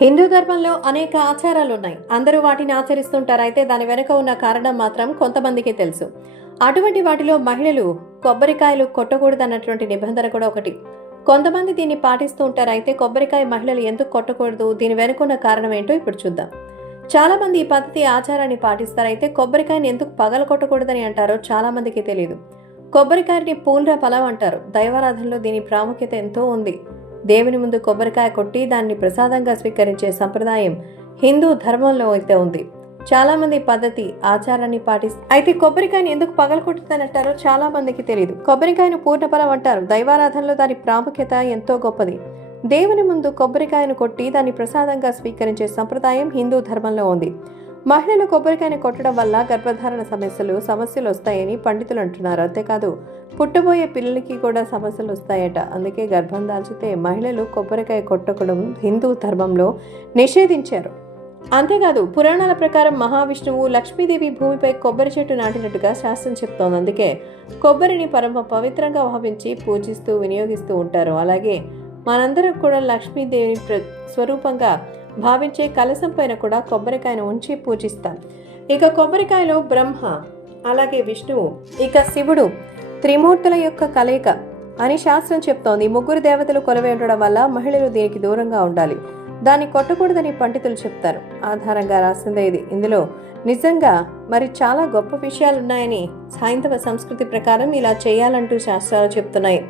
హిందూ ధర్మంలో అనేక ఆచారాలు ఉన్నాయి. అందరూ వాటిని ఆచరిస్తుంటారు. అయితే దాని వెనుక ఉన్న కారణం మాత్రం కొంతమందికే తెలుసు. అటువంటి వాటిలో మహిళలు కొబ్బరికాయలు కొట్టకూడదన్నటువంటి నిబంధన కూడా ఒకటి. కొంతమంది దీన్ని పాటిస్తూ ఉంటారు. అయితే కొబ్బరికాయ మహిళలు ఎందుకు కొట్టకూడదు, దీని వెనుకున్న కారణం ఏంటో ఇప్పుడు చూద్దాం. చాలా మంది ఈ పద్ధతి ఆచారాన్ని పాటిస్తారు. అయితే కొబ్బరికాయని ఎందుకు పగల కొట్టకూడదని అంటారో చాలా మందికి తెలియదు. కొబ్బరికాయని పూల ఫలం అంటారు. దైవారాధనలో దీని ప్రాముఖ్యత ఎంతో ఉంది. దేవుని ముందు కొబ్బరికాయ కొట్టి దాన్ని ప్రసాదంగా స్వీకరించే సంప్రదాయం హిందూ ధర్మంలో అయితే ఉంది. చాలా మంది పద్ధతి ఆచారాన్ని పాటిస్తారు. అయితే కొబ్బరికాయని ఎందుకు పగలగొట్టుతానంటారో చాలా మందికి తెలియదు. కొబ్బరికాయను పూర్ణఫలం అంటారు. దైవారాధనలో దాని ప్రాముఖ్యత ఎంతో గొప్పది. దేవుని ముందు కొబ్బరికాయను కొట్టి దాన్ని ప్రసాదంగా స్వీకరించే సంప్రదాయం హిందూ ధర్మంలో ఉంది. మహిళలు కొబ్బరికాయను కొట్టడం వల్ల గర్భధారణ సమస్యలు వస్తాయని పండితులు అంటున్నారు. అంతేకాదు పుట్టబోయే పిల్లలకి కూడా సమస్యలు వస్తాయట. అందుకే గర్భం దాల్చితే మహిళలు కొబ్బరికాయ కొట్టడం హిందూ ధర్మంలో నిషేధించారు. అంతేకాదు పురాణాల ప్రకారం మహావిష్ణువు లక్ష్మీదేవి భూమిపై కొబ్బరి చెట్టు నాటినట్టుగా శాస్త్రం చెప్తోంది. అందుకే కొబ్బరిని పరమ పవిత్రంగా భావించి పూజిస్తూ వినియోగిస్తూ ఉంటారు. అలాగే మనందరం కూడా లక్ష్మీదేవి స్వరూపంగా భావించే కలశం పైన కూడా కొబ్బరికాయను ఉంచి పూజిస్తాం. ఇక కొబ్బరికాయలో బ్రహ్మ, అలాగే విష్ణువు, ఇక శివుడు త్రిమూర్తుల యొక్క కలయిక అని శాస్త్రం చెప్తోంది. ముగ్గురు దేవతలు కొలువై ఉండడం వల్ల మహిళలు దీనికి దూరంగా ఉండాలి. దాన్ని కొట్టకూడదని పండితులు చెప్తారు. ఆధారంగా రాసిందే ఇది. ఇందులో నిజంగా మరి చాలా గొప్ప విషయాలున్నాయని హైందవ సంస్కృతి ప్రకారం ఇలా చేయాలంటూ శాస్త్రాలు చెప్తున్నాయి.